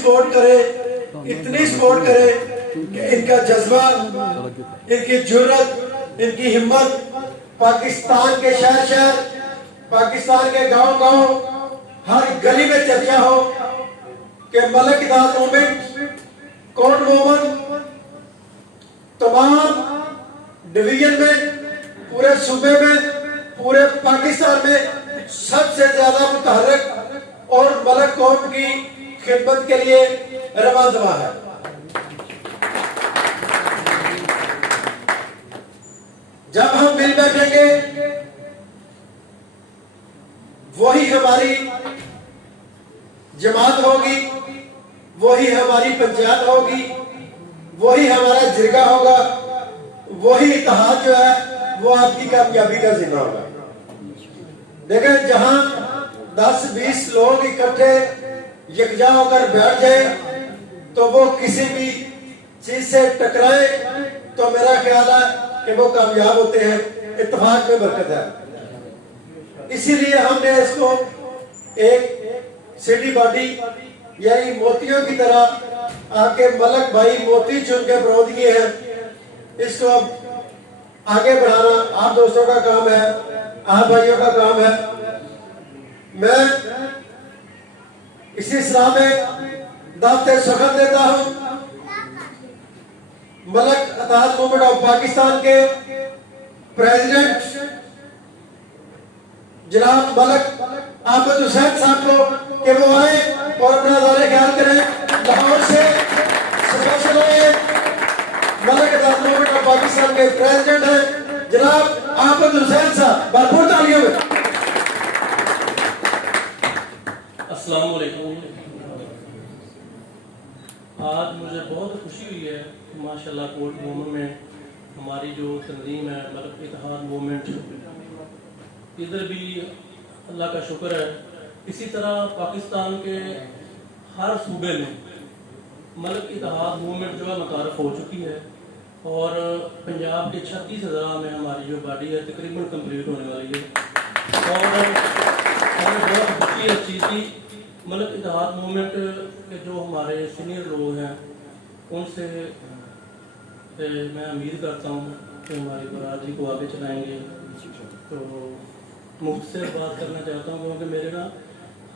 Support करे, इतनी support करे कि इनका जज्बा, इनकी जुर्रत, इनकी हिम्मत पाकिस्तान के शहर शहर, पाकिस्तान के गांव गांव, हर गली में चर्चा हो कि मलक इत्तेहाद मूवमेंट, कोर्ट मोहम्मद तमाम डिवीजन में, पूरे सूबे में, पूरे पाकिस्तान में सबसे ज्यादा मुतहर्रिक और मलक कौम की खिदमत के लिए रवा दवा है। जब हम मिल बैठेंगे वही हमारी जमात होगी, वही हमारी पंचायत होगी, वही हमारा जिरगा होगा, वही इत्तेहाद जो है वो आपकी कामयाबी का जिम्मा होगा। देखें, जहां 10-20 लोग इकट्ठे यकजा होकर बैठ जाए तो वो किसी भी चीज से टकराए तो मेरा ख्याल है कि वो कामयाब होते हैं। इत्तेफाक में बरकत है। इसीलिए हमने इसको एक सिटी बॉडी यानी मोतियों की तरह आके मलक भाई मोती चुन के परो दिए हैं। इसको अब आगे बढ़ाना आप दोस्तों का काम है, आप भाइयों का काम है। मैं इसी सलाह में दावत सखत देता हूं मलक इत्तेहाद मूवमेंट ऑफ पाकिस्तान के प्रेसिडेंट जनाब मलक आबिद हुसैन साहब को कि वो आए और अपना दौरे ख्याल करें। लाहौर से स्पेशल आए मलक इत्तेहाद मूवमेंट ऑफ पाकिस्तान के प्रेसिडेंट हैं जनाब आबिद हुसैन साहब। भरपूर तालियों में। अस्सलाम वालेकुम। आज मुझे बहुत खुशी हुई है कि माशाल्लाह कोर्ट मोहम्मद में हमारी जो तंजीम है मलक इत्तेहाद मूवमेंट, इधर भी अल्लाह का शुक्र है। इसी तरह पाकिस्तान के हर सूबे में मलक इत्तेहाद मूवमेंट जो है मुतारफ़ हो चुकी है और पंजाब के 36 ज़िला में हमारी जो बॉडी है तकरीबन कंप्लीट होने वाली है। और हमें बहुत खुशी है चीज़ की मलक इत्तेहाद मूवमेंट के जो हमारे सीनियर लोग हैं उनसे मैं उम्मीद करता हूँ कि हमारी बरादरी को आगे चलाएंगे। तो मुख्तसर बात करना चाहता हूँ क्योंकि मेरे ना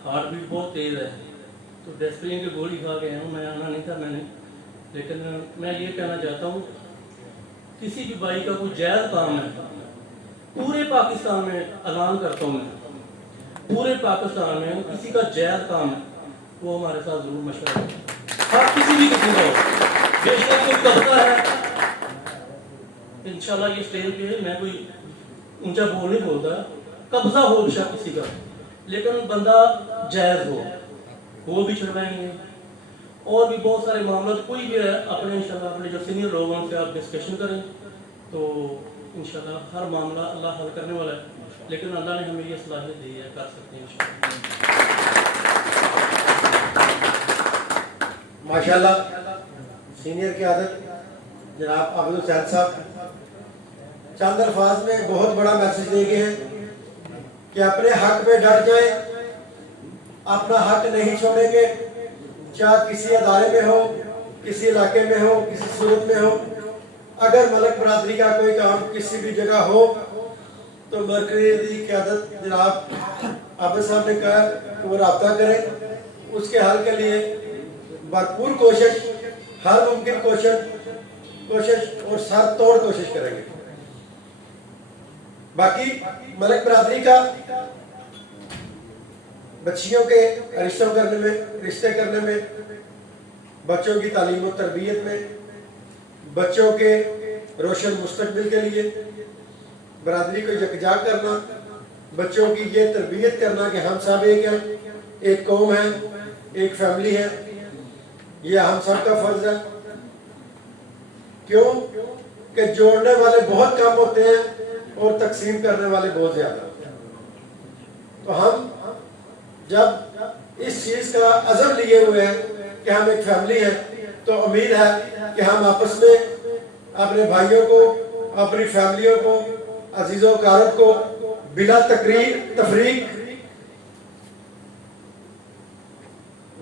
हार्ट बीट बहुत तेज़ है, तो डेस्परिन की गोली खा के हूँ। मैं आना नहीं था मैंने, लेकिन मैं ये कहना चाहता हूँ किसी भी भाई का कोई जायज़ काम है पूरे पाकिस्तान में ऐलान करता हूँ मैं, पूरे पाकिस्तान में किसी का जायज़ काम है वो हमारे साथ जरूर मशवरा करें। और किसी भी किस्म का हो, बेशक कोई कब्जा है, इंशाल्लाह ये स्टेज पे मैं कोई ऊंचा बोल नहीं बोलता, कब्जा हो बेशक किसी का, लेकिन बंदा जायज़ हो वो भी छुड़वाएंगे। और भी बहुत सारे मामले कोई भी है अपने इंशाल्लाह अपने जो सीनियर लोग हैं उनसे आप डिस्कशन करें तो इंशाल्लाह हर मामला अल्लाह हल करने वाला है। लेकिन अल्लाह ने हमें ये सलाहियत दी है, कर सकते हैं इंशाल्लाह। माशाल्लाह सीनियर की आदत जनाब आबिद हुसैन साहब चंद अल्फाज में बहुत बड़ा मैसेज दे गए हैं कि अपने हक में डट जाए, अपना हक नहीं छोड़ेंगे, चाहे किसी अदारे में हो, किसी इलाके में हो, किसी सूरत में हो। अगर मलक बरादरी का कोई काम किसी भी जगह हो तो मरकजी क़यादत जनाब आबिद साहब ने कहा कि वो रब्ता करें, उसके हल के लिए भरपूर कोशिश, हर मुमकिन कोशिश और सर तोड़ कोशिश करेंगे। बाकी मलक बरादरी का बच्चियों के रिश्ते करने में, बच्चों की तालीम और तरबियत में, बच्चों के रोशन मुस्तकबिल के लिए बरादरी को यकजा करना, बच्चों की ये तरबियत करना कि हम सब एक कौम है, एक फैमिली है, ये हम सब का फर्ज है। क्यों कि जोड़ने वाले बहुत कम होते हैं और तकसीम करने वाले बहुत ज्यादा। तो हम जब इस चीज का अज़म लिए हुए हैं कि हम एक फैमिली है तो उम्मीद है कि हम आपस में अपने भाइयों को, अपनी फैमिलियों को, अजीजों कारब को बिला तफरीक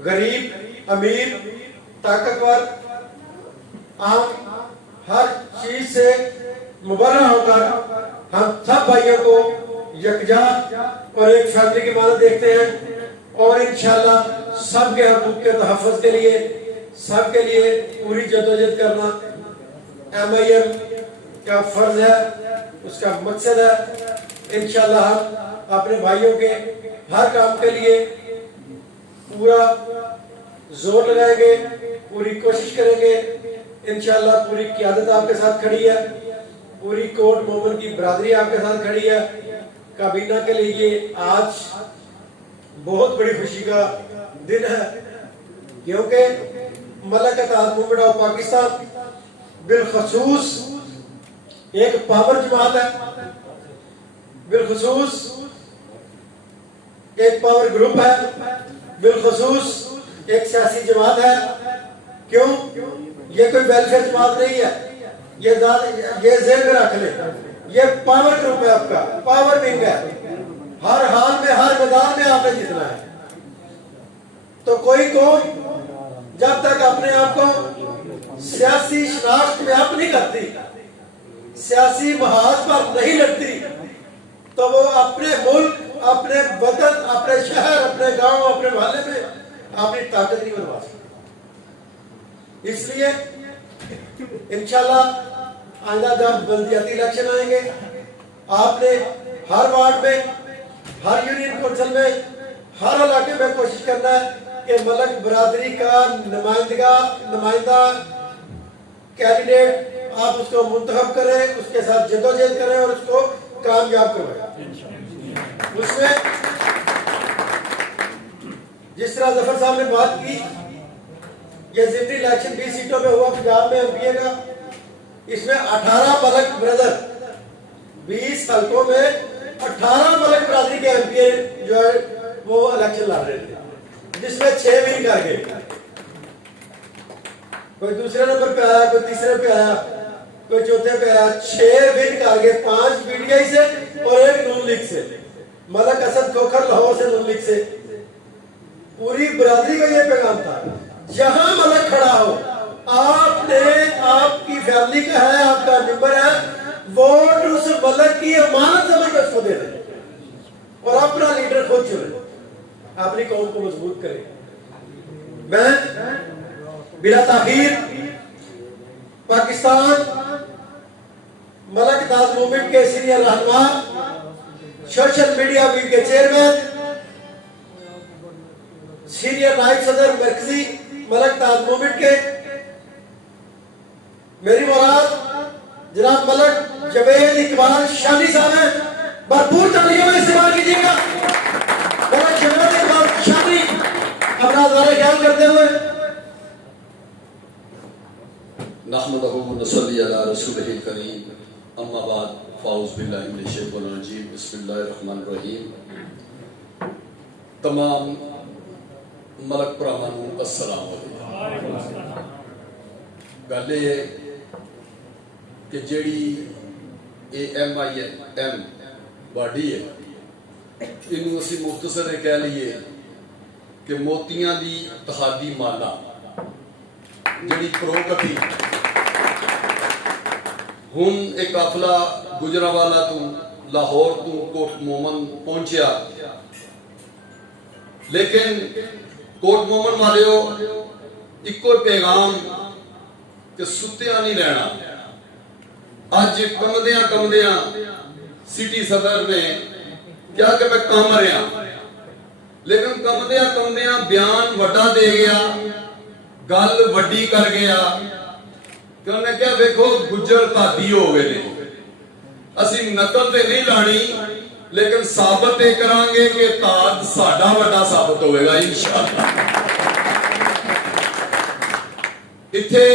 गरीब अमीर, ताकतवर, हम हर चीज से मुबर्रा होकर हम सब भाइयों को यकजा और एक फैमिली की मानत देखते हैं और इंशाल्लाह सबके हकूक के तहफ़्फ़ुज़ के लिए सबके लिए पूरी जदोजहद करना MIM का फर्ज है, उसका मकसद है। इंशाल्लाह हम अपने भाइयों के हर काम के लिए पूरा जोर लगाएंगे, पूरी कोशिश करेंगे। इंशाल्लाह पूरी क़यादत आपके साथ खड़ी है, पूरी कोट मोमन की बरादरी आपके साथ खड़ी है। काबीना के लिए ये आज बहुत बड़ी खुशी का दिन है, क्योंकि मलक इत्तेहाद मूवमेंट ऑफ पाकिस्तान बिलखसूस एक पावर जमात है, बिलखसूस एक पावर ग्रुप है, बिलखसूस एक सियासी जमात है। क्यों? ये कोई वेलफेयर जमात नहीं है, ये ज़हन में रख ले, ये पावर ग्रुप है, आपका पावर विंग है। हर हाल में हर मैदान में आपने जीतना है। तो कोई कौन जब तक अपने आप को सियासी शनाख्त में अप नहीं करती, सियासी महाज पर नहीं लड़ती, तो वो अपने मुल्क, अपने वतन, अपने शहर, अपने गांव, अपने मोहल्ले में अपनी ताकत नहीं बनवा सकती। इसलिए इंशाल्लाह आइंदा जब बल्दियाती इलेक्शन आएंगे, आपने हर वार्ड में, हर यूनियन कौंसिल में, हर इलाके में कोशिश करना है कि मलक बरादरी का नुमाइंदा कैंडिडेट आप उसको मुंतखब करें, उसके साथ जदोजहद करें और उसको कामयाब करवाएं। उसमें जिस तरह जफर साहब ने बात की, ये जिमनी इलेक्शन 20 सीटों पे हुआ पंजाब में MPA का, इसमें 18 मलक ब्रदर, 20 हल्कों में 18 मलक बरादरी के MPA जो है वो इलेक्शन लड़ रहे थे, जिसमें 6 विन कर गए। कोई दूसरे नंबर पे आया, कोई तीसरे पे आया, कोई चौथे पे आया। 6 विन कर गए, 5 PTI से और 1 नून लीग से। मलक असद खोखर लाहौर से, नून लीग से। पूरी बरादरी का ये पैगाम था, जहां मलक खड़ा हो, आपने, आपकी फैमिली का है, आपका मेंबर है, वोट उस मलक की अमानत समझ कर उसको दे दें और अपना लीडर खुद चुने, अपनी कौम को मजबूत करें। मैं बिला ताखीर पाकिस्तान मलक इत्तेहाद मूवमेंट के सीनियर रहनुमा, सोशल मीडिया विंग के चेयरमैन, सीनियर नायब सदर मरकजी मलक इत्तेहाद मूवमेंट के, मेरी मुराद जनाब मलक जवेद इकबाल शानी साहब हैं, भरपूर तालियों में इस्तेमाल कीजिएगा। मलक जवेद इकबाल शानी अपना ज़ाहिर ख्याल करते हुए नहमदुहु व नसल्ली अला रसूलिहिल करीम, अम्मा बाद, फ़ाऊज़ बिल्लाहि मिनश शैतानिर रजीम, बिस्मिल्लाहिर रहमानिर रहीम। तमाम मलक भरावां नूं अस्सलाम वालेकुम। गल ये कि जिहड़ी MIM बाडी है, इनू असीं मुख्तसर कह लीए कि मोतियां दी इत्तेहादी माला, जिहड़ी प्रोगति हुण एक काफिला गुजरावाला तो लाहौर तो कोट मोमन पहुंचया, लेकिन कोट मोमन वाले इको पैगाम कि सुत्तिया नहीं रहना। अज कमदियां सिटी सदर ने क्या कि मैं कम रहा, लेकिन कमदियां बयान वड्डा दे गया, गल वड्डी कर गया कि उन्हें क्या देखो गुजर धादी हो गए ने, असी नकल ते नहीं लानी, लेकिन साबित ये करांगे कि धाद साडा वड्डा साबित होगा इंशाअल्लाह। इत्थे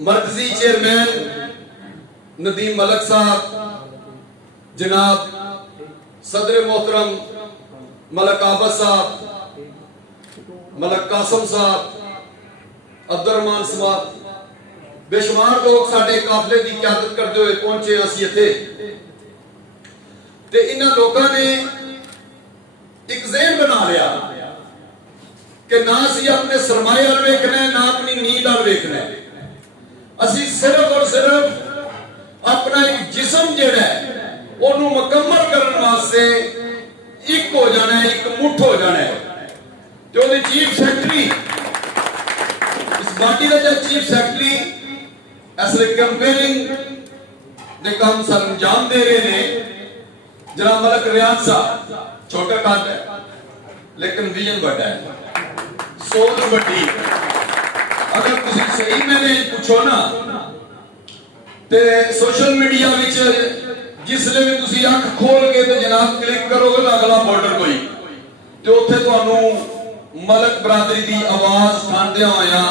मरकजी चेयरमैन नदीम मलक साहब, जनाब सदर मोहतरम मलक आबद साहब, मलक कासम साहब, अब्दुर्रहमान साहब, बेशुमार लोग साडे काफिले की क्यादत करते हुए पहुंचे। असी इत्थे ते इन्हां लोकां ने एक ज़हन बना लिया कि ना असी अपने सरमाए वाल वेखना है, ना अपनी नींद वाल वेखना है। असी सिर्फ और सिर्फ अपना एक जिस्म जिहड़ा है ओनू मुकम्मल करने वास्ते एक हो जाना है, एक मुठ हो जाना है। तो ओदी चीफ सेक्रेटरी, इस पार्टी का चीफ सेक्रेटरी इसलिए कैंपेनिंग दे काम सर अंजाम दे रहे ने। जनाब मलक रियाज साहब छोटा कद है लेकिन विजन बड़ा है, सोच बड़ी। अगर तुम सही मैंने पूछो ना ते सोशल मीडिया विच जिसले भी तुसी अख खोल के ते जनाब क्लिक करोगे ना अगला बॉर्डर कोई ते उत्थे तुहानू मलक बरादरी दी आवाज खांदिया होया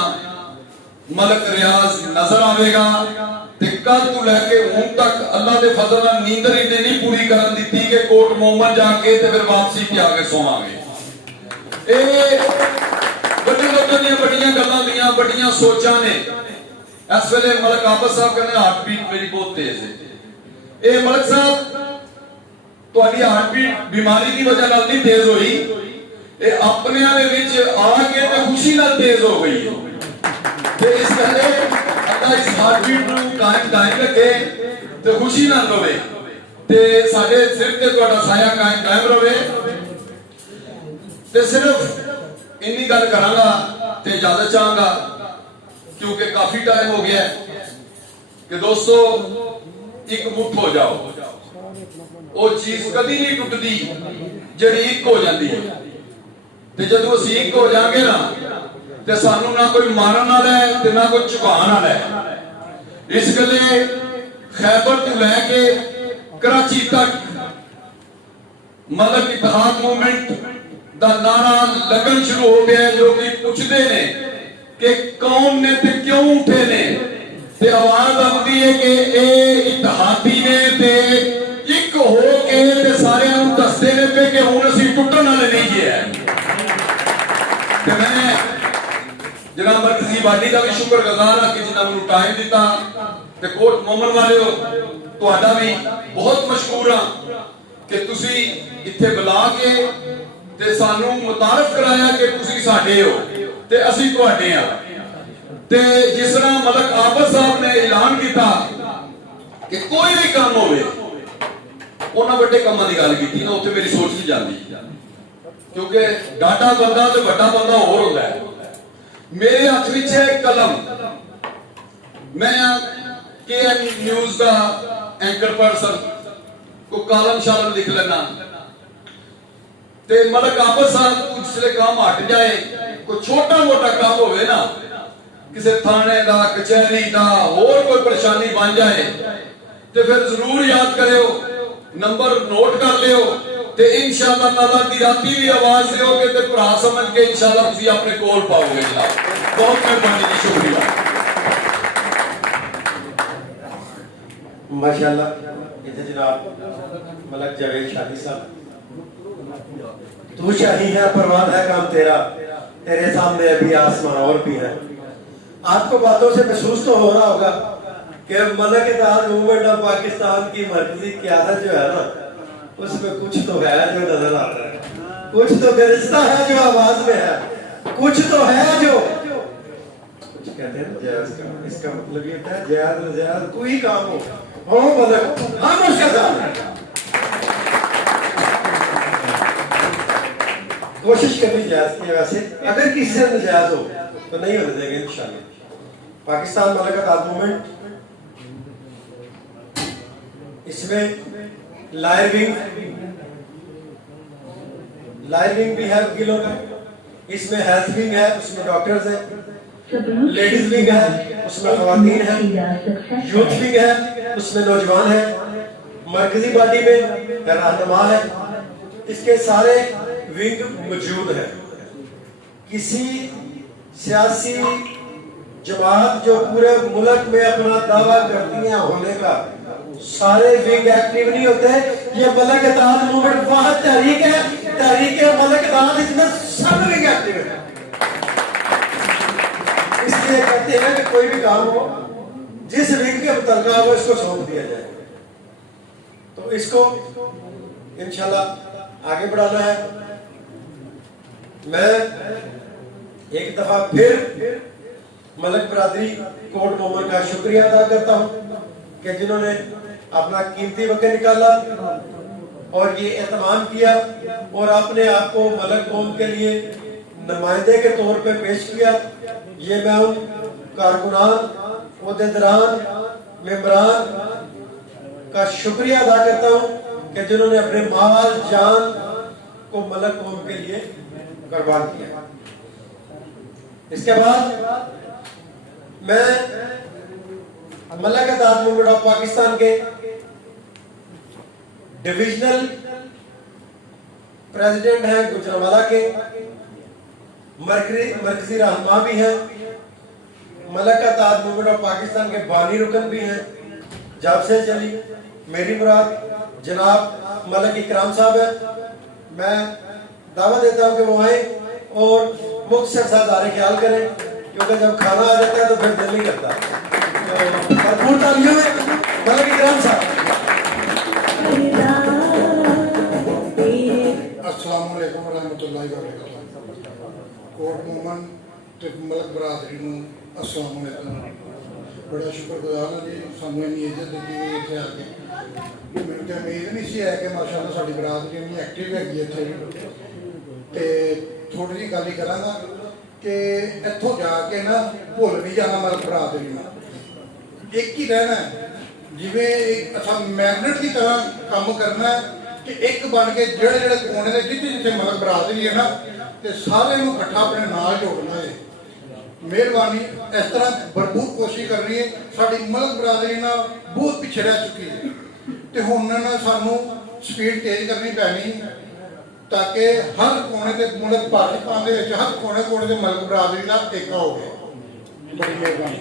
मलक रियाज नजर आवेगा। ते कल तू लैके हुण तक अल्लाह दे फजल नाल नींदर इन्ने नहीं पूरी करन दित्ती कि कोट मोहम्मद जाके ते फिर वापसी पे आके सोवांगे। ए बड़े लोगों दी बड़ियां गल्लां दियां बड़ियां सोचां ने। इस वेले मलक आफत साहब कहने हार्ट बीट मेरी बहुत तेज है। ए मलक साहब तुहाडी हार्ट बीट बीमारी की वजह नाल नहीं तेज होई, ए अपने दे विच आके ते खुशी नाल तेज हो गई है। ते इस वेले अल्लाह इस हार्ट बीट नू कायम रखे ते खुशी नाल रवे ते साडे सिर ते तुहाडा साया कायम रवे। ते सिर्फ इन्नी गल करांगा ते इजाजत चाहांगा क्योंकि काफी टाइम हो गया है कि दोस्तों एक मुठ हो जाओ। वो चीज कभी नहीं टुटदी जिहड़ी एक हो जाती है। ते जदों असीं एक हो जाएंगे ना ते सानू ना कोई मारन वाला है ते ना कोई झुकाने वाला है। इस गले खैबर तो लैके कराची तक मलक इत्तेहाद मूवमेंट दा नारा लगन शुरू हो गया। लोग पूछते ने कि कौन ने ते क्यों उठे ने ते आवाज आती है कि ए इत्तेहादी ने ते एक हो के ते सारे दसते ने पे कि हुण असीं टुटण वाले नहीं जे है। ते मैंने जनाब मरकजी वाली का भी शुक्रगुजार हाँ कि जिन्होंने मैनूं टाइम दिता ते कोट मोहम्मद वालिओ तुहाडा भी बहुत मशहूर हाँ कि तुसी इत्थे बुला के ते सानू मुतारफ कराया कि तुसी साडे हो ते असीं तुहाडे हां। ते जिस तरह मलक आफत साहब ने ऐलान किया कि कोई भी काम होवे उन्हां वड्डे कामां दी गल कीती ना उत्थे मेरी सोच नहीं जाती क्योंकि डाटा बंदा ते वड्डा बंदा होर हुंदा है। मेरे हाथ विच है कलम, मैं केएन न्यूज़ का एंकर पर्सन को कॉलम शालम लिख लेना ते मलक आफत साहब जिसले काम हट जाए कोई छोटा मोटा काम होवे ना किसी थाने दा कचहरी दा होर कोई परेशानी बन जाए ते फिर जरूर याद करियो, नंबर नोट कर लियो ते इंशाअल्लाह ताला दी राती भी आवाज दिओगे ते भरा समझ के इंशाअल्लाह तुसी अपने कोल पाओगे। बहुत मेहरबानी जी, शुक्रिया। माशाअल्लाह इधर जनाब मलक जावेद शादी साहब, तू शाही है परवान है काम तेरा, तेरे सामने अभी आसमान और भी है। आपको बातों से महसूस तो हो रहा होगा कि मलक इत्तेहाद मूवमेंट ऑफ पाकिस्तान की मरकजी क़यादत जो है ना उसमें कुछ तो है जो नजर आ रहा है, कुछ तो गरिश्ता है जो आवाज में है, कुछ तो है जो कुछ कहते हैं जायज का। इसका मतलब ये है जायज नाजायज कोई काम हो मलक हम उसका साथ हैं। कोशिश करनी जायज की, वैसे अगर किसी से नाजायज हो तो नहीं होने देंगे इंशाल्लाह। पाकिस्तान मलक इत्तेहाद मूवमेंट इसमें लायर विंग भी है वकीलों का, इसमें हेल्थ विंग है उसमें डॉक्टर्स हैं, लेडीज विंग है उसमें खवातीन है, यूथ विंग है उसमें नौजवान है, मरकजी बॉडी में रहनुमा है। इसके सारे विंग मौजूद है। किसी सियासी जमात जो पूरे मुल्क में अपना दावा करती है होने का, सारे विंग एक्टिव नहीं होते। ये मलक इत्तेहाद मूवमेंट वाहिद तहरीक है, तहरीक मलक इत्तेहाद, इसमें सब विंग एक्टिव है। इसलिए कहते हैं कि कोई भी काम हो जिस विंग के मुतल्लिक़ हो इसको सौंप दिया जाए, तो इसको इंशाल्लाह आगे बढ़ाना है। मैं एक दफा फिर मलक बरादरी कोर्ट मोमन का शुक्रिया अदा करता हूँ कि जिन्होंने अपना कीमती वक्त निकाला और ये एहतमाम किया और अपने आप को मलक कौम के लिए नुमाइंदे के तौर पे पेश किया। ये मैं उन कारकुनान, ओहदेदारान, मेंबरान का शुक्रिया अदा करता हूँ कि जिन्होंने अपने माल जान को मलक कौम के लिए कुर्बान किया। इसके बाद मैं मलक इत्तेहाद मूवमेंट ऑफ पाकिस्तान के डिविजनल प्रेसिडेंट हैं गुजरांवाला के, मरकजी रहनुमा भी हैं, मलक इत्तेहाद मूवमेंट ऑफ पाकिस्तान के बानी रुकन भी हैं। जब से चली मेरी मुराद जनाब मलक इकराम साहब है। मैं दावा देता हूं कि वो आए और मुख्तसर साथ आरे ख्याल करें, क्योंकि जब खाना आ जाता है तो फिर दिल नहीं करता। तो भरपूर तालियों में मलक इकराम साहब। अस्सलाम वालेकुम रहमतुल्लाहि व बरकातहू। कोर्ट मोमन ते मलक बरादरी नूं अस्सलाम वालेकुम। बड़ा शुक्रगुजार हाँ जी, सानू इन्नी इज्जत दी इत्थे आके। मैनूं तो उम्मीद नहीं सी है कि माशाअल्लाह साडी बरादरी इन्नी एक्टिव हैगी इत्थे ते थोड़ी जी गल ही करांगा कि इत्थों जाके ना भुल नहीं जाना मलक बरादरी नूं। एक ही रहना है, जिवें एक असा मैगनेट की तरह काम करना है कि एक बन के जेड़े जेड़े कोने दे जिथे जिथे मलक बरादरी है ना ते सारे नूं इकट्ठा अपने नाल जोड़ना है। मेहरबानी इस तरह भरपूर कोशिश कर रही है। साडी मलक बरादरी ना बहुत पिछे रह चुकी है तो हुण ना सानू स्पीड तेज करनी पैनी ताकि हर कोने के मुल्क पाकिस्तान के हर कोने कोने के मलक बरादरी का टेका हो गया। बड़ी मेहरबानी।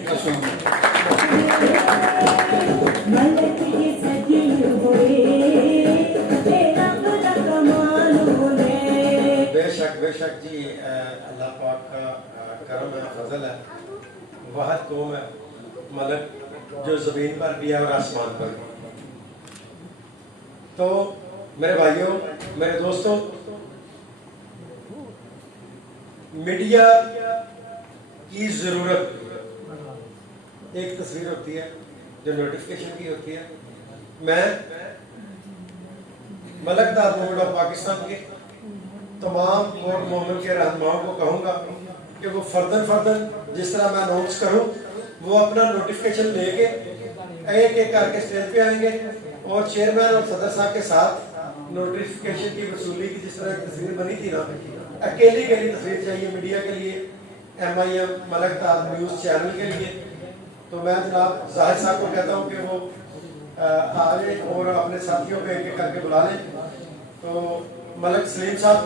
बेशक जी, अल्लाह पाक का करम है, फजल है, वाहद कौम है मलक जो ज़मीन पर भी है और आसमान पर भी। तो मेरे भाइयों, मेरे दोस्तों, मीडिया की ज़रूरत एक तस्वीर होती है जो नोटिफिकेशन की होती है। मैं मलक इत्तेहाद मूवमेंट ऑफ पाकिस्तान के तमाम कोर्ट मोमन के रहनुमाओं को कहूँगा कि वो फर्दन जिस तरह मैं अनाउंस करूँ वो अपना नोटिफिकेशन लेके एक एक करके स्टेज पे आएंगे और चेयरमैन और सदर साहब के साथ नोटिफिकेशन की वसूली की जिस तरह एक तस्वीर बनी थी ना, अकेली तस्वीर चाहिए मीडिया के लिए, MIM मलक इत्तेहाद न्यूज़ चैनल के लिए। तो मैं जनाब जाहिद साहब को कहता हूँ कि वो आ जाए और अपने साथियों को एक एक करके बुला लें। तो मलक सलीम साहब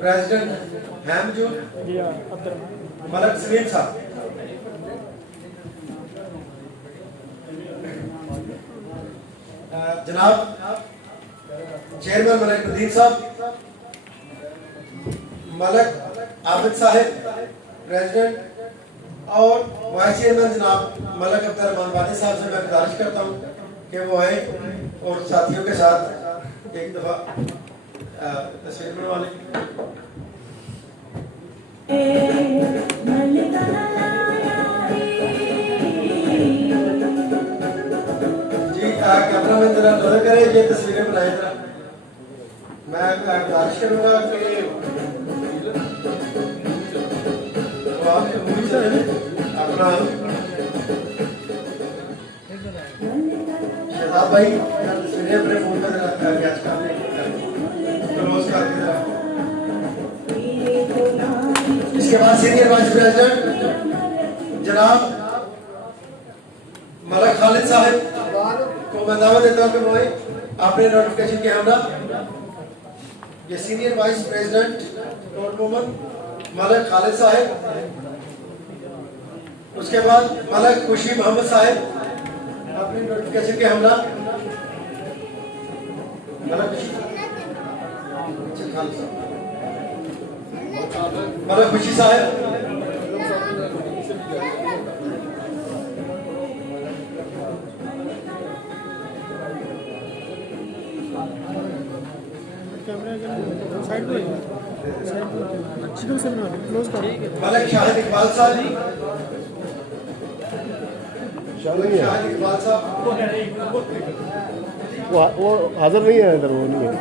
प्रेसिडेंट हैं मौजूद, मलक सलीम साहब। जनाब चेयरमैन मलक नदीम साहब, मलक आबिद साहब प्रेसिडेंट, और वाइस चेयरमैन जनाब मलक अब्दुर्रहमान वानी साहब से मैं गुजारिश करता हूँ कि वो आए और साथियों के साथ एक दफा तस्वीर बनवा लें। जी कैमरा में जरा नजर करें, ये तस्वीरें बनाए जरा। मैं गुजारिश करूंगा कि अपना शहजाद भाई तस्वीरें अपने फोन पर कैच कर लें। इसके बाद सीनियर वाइस प्रेसिडेंट जनाब मलक खालिद साहब को मैं दावा देता हूं कि वो अपने नोटिफिकेशन के हमरा। ये सीनियर वाइस प्रेसिडेंट कोर्ट मोमन मलक खालिद साहब। उसके बाद मलक खुशी मोहम्मद साहब अपने नोटिफिकेशन के हमरा। मलक खुशी साहब, कैमरे मलक शाहिद इकबाल साहब, शाहिद इकबाल साहब, वो हाजिर नहीं है इधर, वो नहीं है।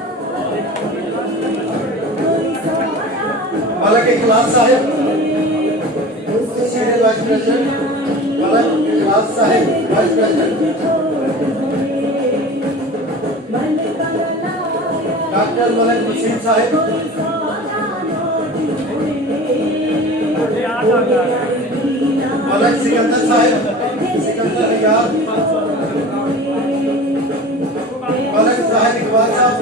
मलक इखलास साहिब, senior vice president, Malak Ikhlas साहिब vice president. Doctor Malak Mushid साहिब, मलक सिकंदर साहिब, सिकंदर रियाद, मलक साहिद इकबाल साहब,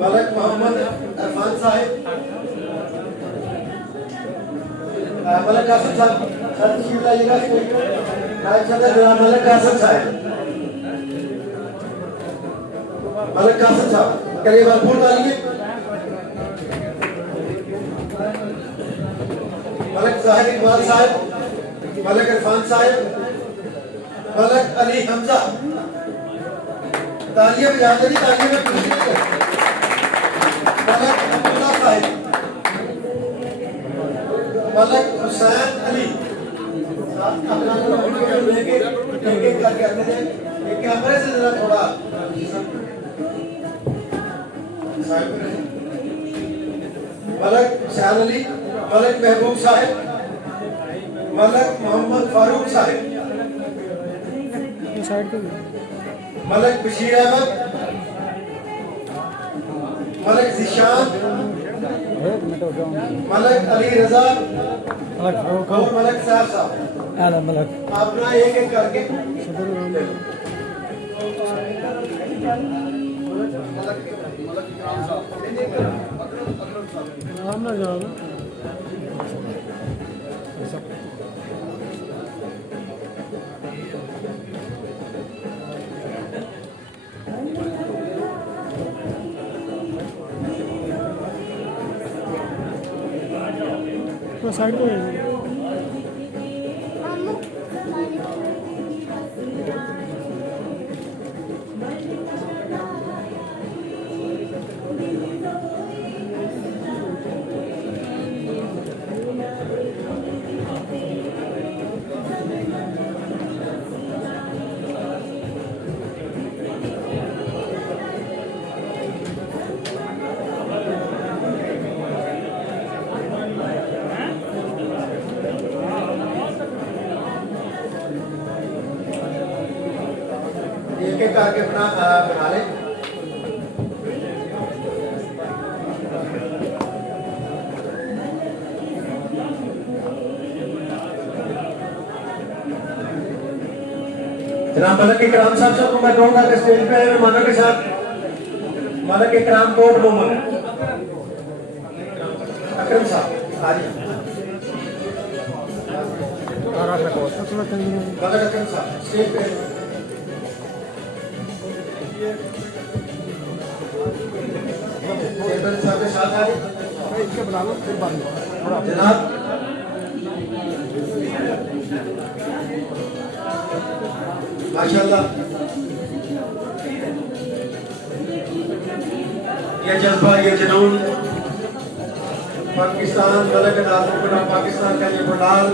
मलक मोहम्मद इरफान साहिब, मलक कासिम साहब, सर तशरीफ लाइएगा। नायब सदर जनाब मलक कासिम साहब, मलक कासिम साहब करिए भरपूर तालिए। मलक साहिद इकबाल साहब, मलक इरफान साहब, मलक अली हमजा, तालियां बजाते नहीं, तालियां में खुशी नहीं करते। मलक अब्दुल्ला साहब, मलक हुसैन अली, अपना लेके एक करके अपने एक कैमरे से जरा थोड़ा मलक हुसैन अली, मलक महबूब साहब, मलक मोहम्मद फारूक साहब, मलक बशीर अहमद, मलक जिशान, मलक अली रजा और मलक साहब साहब। अपना एक एक करके साइड में एक एक करके अपना बना ले। जनाब मलक इकराम साहब को मैं कहूँगा कि स्टेज पे आए मेहमानों के साथ मलक इकराम कोट मोहम्मद अकरम साहब आ जाइए। मलक अकरम साहब स्टेज पे चेयरमैन साहब के साथ आ जाइए। जनाब माशाल्लाह ये जज्बा, ये जुनून पाकिस्तान, मलक नाज़िम पाकिस्तान का ये पंडाल,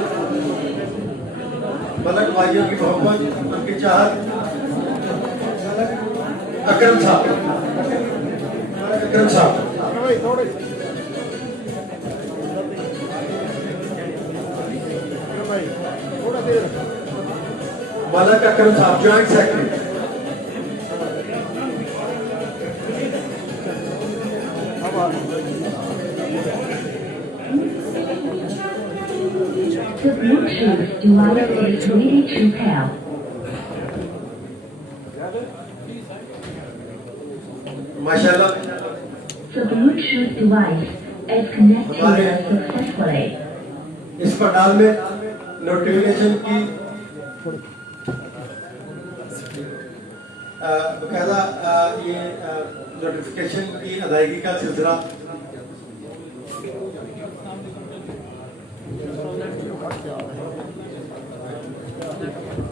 मलक भाइयों की मोहब्बत, उनकी चाहत। अकरम साहब, अकरम साहब मलक अकरम साहब joint secretary. The Bluetooth device is ready to pair. माशाल्लाह The Bluetooth device is connected successfully. इस पंडाल में नोटिफिकेशन की बकायदा ये नोटिफिकेशन की अदायगी का सिलसिला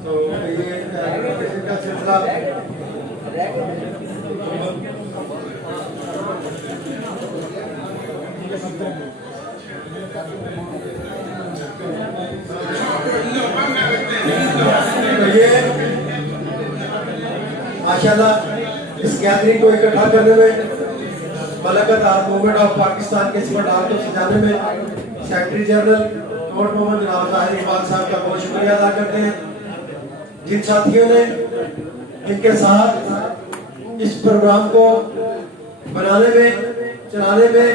तो ये नोटिफिकेशन का सिलसिला तो ये माशाल्लाह इस गैदरिंग को इकट्ठा करने में मलकत आर्ट मूवमेंट ऑफ पाकिस्तान के इस पंडाल को सजाने में सेक्रेटरी जनरल कोर्ट मोहम्मद जनाब ताहिर इकबाल साहब का बहुत शुक्रिया अदा करते हैं, जिन साथियों ने इनके साथ इस प्रोग्राम को बनाने में, चलाने में,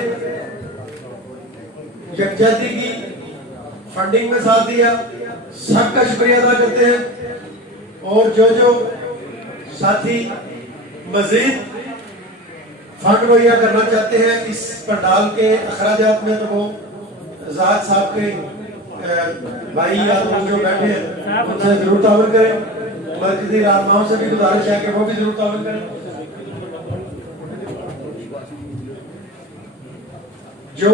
यकजहती की फंडिंग में साथ दिया, सबका शुक्रिया अदा करते हैं। और जो साथी मजीद फंड मुहैया करना चाहते हैं इस पंडाल के अखराजात में, तो वो जाद साहब के भाई या तो जो बैठे हैं उनसे जरूर तावन करें। मस्जिदी रहनुमाओं से भी गुजारिश है कि वो भी जरूर तावन करें। जो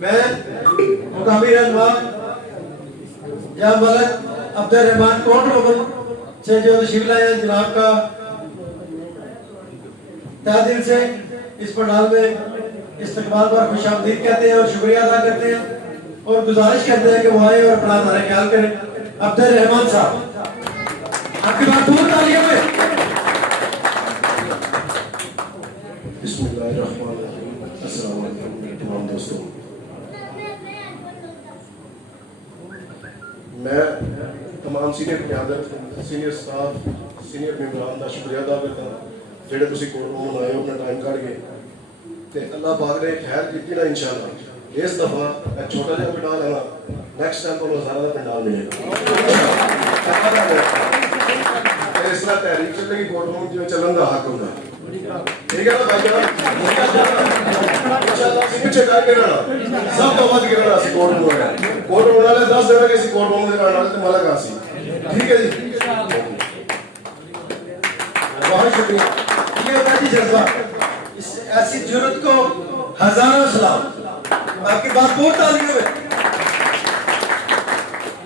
मैं मुकामी रहनुमा या मलक अब्दुल रहमान कोट मोहम्मद से जो तशरीफ लाए हैं, जनाब का तहे दिल से इस पंडाल में इस्तकबाल पर खुशामदीद कहते हैं और शुक्रिया अदा करते हैं और गुजारिश करते हैं कि वो आए और अपना हमारा ख्याल करें। अब्दुल रहमान साहब, आपकी बात पूरी तालियों में। बिस्मिल्लाहिर्रहमानिर्रहीम। अस्सलाम वालेकुम तमाम दोस्तों। मैं तमाम सीनियर क़यादत, सीनियर स्टाफ, सीनियर मेंबरान का शुक्रिया अदा करता हूँ जेडे तुसी कोर्ट रूम आए हो, अपना टाइम काढ़ के ते अल्लाह पाक ने खैर की ना इंशाअल्लाह। इस दफा एक छोटा जिहा पंडाल है ना, नेक्स्ट टाइम तो हज़ारा का पंडाल मिलेगा। इस तरह तहरीक चलेगी कोर्ट रूम जो चलन का हक होगा, ठीक है ना भाई? इंशाअल्लाह सी पीछे कर के ना सब तो मत गिरना सी कोर्ट रूम है। कोर्ट रूम वाले 10 देना कि सी कोर्ट रूम दे नाल ते मलक आसी, ठीक है जी? बहुत शुक्रिया। ये बाजी जज्बा, इस ऐसी जुर्रत को हजारों सलाम। आपकी बात बहुत तालियों में।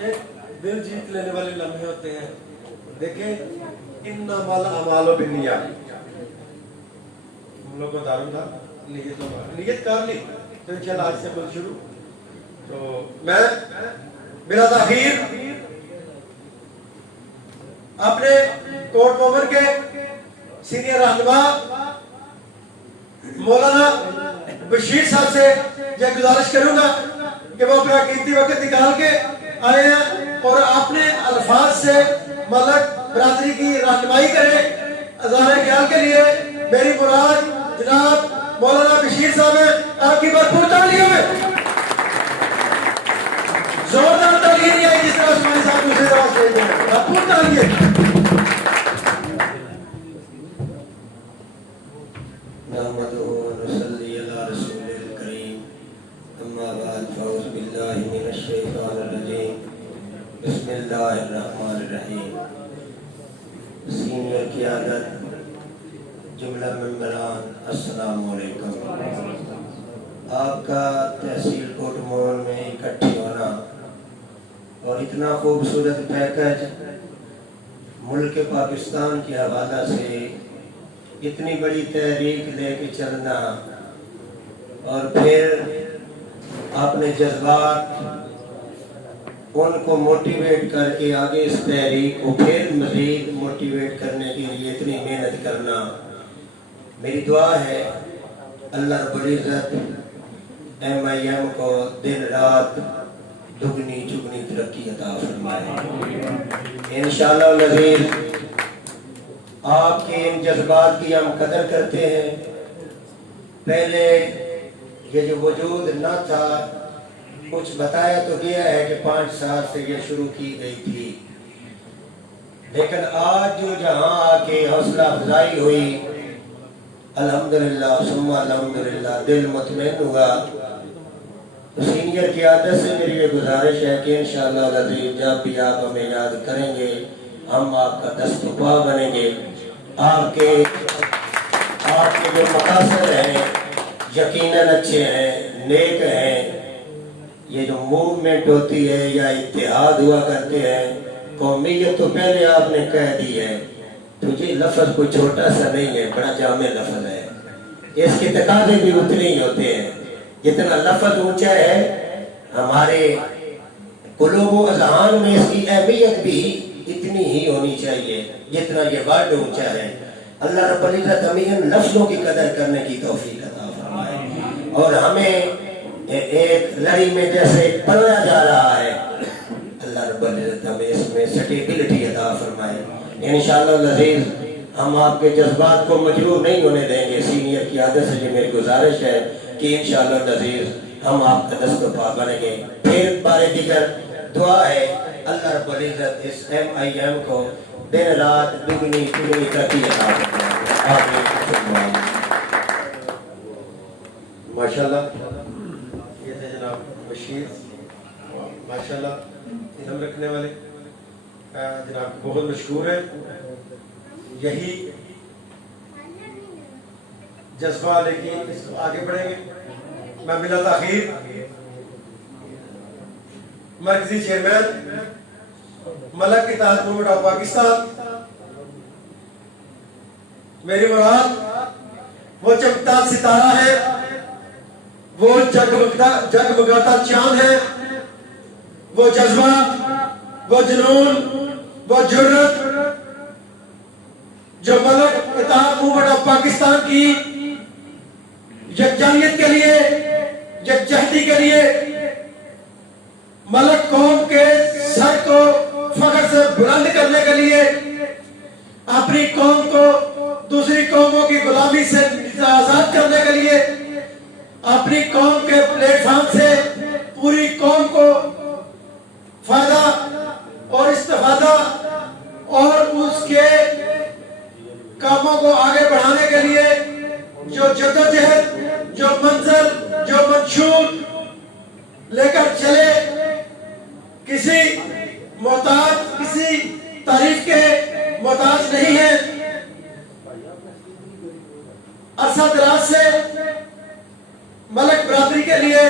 ये दिल जीत लेने वाले लम्हे होते हैं। देखें, इन्नमल अमालु बिन्नियात। हम लोग को दारू था, नियत कर ली तो इंशाल्लाह आज से बोल शुरू। तो मैं बिला ताखीर अपने कोर्ट मोहम्मद के सीनियर रहनुमा मौलाना बशीर साहब से यह गुजारिश करूंगा कि वो अपना कीमती वक्त निकाल के आए हैं और अपने अल्फाज से मलक बरादरी की रहनुमाई करें। अज़ार ख्याल के लिए मेरी मुराद जनाब मौलाना बशीर साहब है। आपकी भरपूर तालियों में जोरदार तालियां नहीं आई जिस तरह उस्मानी साहब दूसरे तरफ से भरपूर तालियां। सीनियर क़यादत, जुमला मेंबरान, अस्सलाम वालेकुम। आपका तहसील कोर्ट मोहन में इकट्ठे होना और इतना खूबसूरत पैकेज मुल्क पाकिस्तान के हवाला से इतनी बड़ी तहरीक लेके चलना और फिर अपने जज्बात उनको मोटिवेट करके आगे इस तहरीक को फिर मज़ीद मोटिवेट करने के लिए इतनी मेहनत करना, मेरी दुआ है अल्लाह रब्बुल इज़्ज़त MIM को दिन रात दुगनी चुगनी तरक्की अता फरमाए इंशाअल्लाह नज़ीर। आपके इन जज्बात की हम कदर करते हैं। पहले ये जो वजूद न था, कुछ बताया तो गया है कि 5 साल से ये शुरू की गई थी, लेकिन आज जो जहाँ आके हौसला अफजाई हुई, अल्हम्दुलिल्लाह सुम्मा अल्हम्दुलिल्लाह, दिल मुतमईन हुआ। तो सीनियर क़यादत से मेरी ये गुजारिश है कि इंशाअल्लाह अज़ीज़ जब भी आप हमें याद करेंगे हम आपका दस्तपा बनेंगे। आपके जो मकासद हैं यकीनन अच्छे हैं, नेक हैं, ये जो मूवमेंट होती है या इत्तेहाद हुआ करते हैं, कौमियत तो पहले आपने कह दी है, तो ये लफ्ज कोई छोटा सा नहीं है, बड़ा जामे लफ्ज है। इसके तकाजे भी उतने ही होते हैं। जितना लफ्ज ऊंचा है, हमारे कुलूब अज़हान में इसकी अहमियत भी इतनी ही होनी चाहिए जितना ये वर्ड ऊंचा है। अल्लाह रब्बुल इज़्ज़त हमें इन लफ्जों की कदर करने की तौफीक अता फरमाए और हमें एक लड़ी में जैसे पढ़ाया जा रहा है, अल्लाह रब्बुल इज़्ज़त हमें इसमें स्टेबिलिटी अता फरमाए। इंशाअल्लाह अज़ीज़, हम आपके जज्बात को मजरूर नहीं होने देंगे। सीनियर की आदत से जो मेरी गुजारिश है कि इंशाअल्लाह अज़ीज़ हम आपका दस्तपा बनेंगे। फिर बारे दिगर दुआ है, अल्लाह रब्बुल इज़्ज़त इस MIM को दिन रात दुगनी तिगनी तरक्की अता फरमाए। आमीन। माशाल्लाह, ये थे जनाब बशीर, माशाल्लाह इल्म रखने वाले जनाब बहुत मशहूर है। यही जज्बा लेके इसको आगे बढ़ेंगे। मैं बिला ताखीर मरकजी chairman Malak Ittehad Movement of Pakistan, मेरी मुराद वो चमकता सितारा है, वो जगमगाता चांद है, वो जज्बा, वो जुनून, वो जुर्रत जो मलक इत्तेहाद मूवमेंट ऑफ पाकिस्तान की यकजानियत के लिए, यकजहती के लिए, मलक कौम के सर को फख्र से बुलंद करने के लिए, अपनी कौम को दूसरी कौमों की गुलामी से आजाद करने के लिए, अपनी कौम के प्लेटफॉर्म से पूरी कौम को फायदा और इस्तेफादा और उसके कामों को आगे बढ़ाने के लिए जो जद्दोजहद, जो मंजर, जो मंशूर लेकर चले, किसी मोहताज, किसी तारीफ के मोहताज नहीं है। अरसा दराज से मलक बरादरी के लिए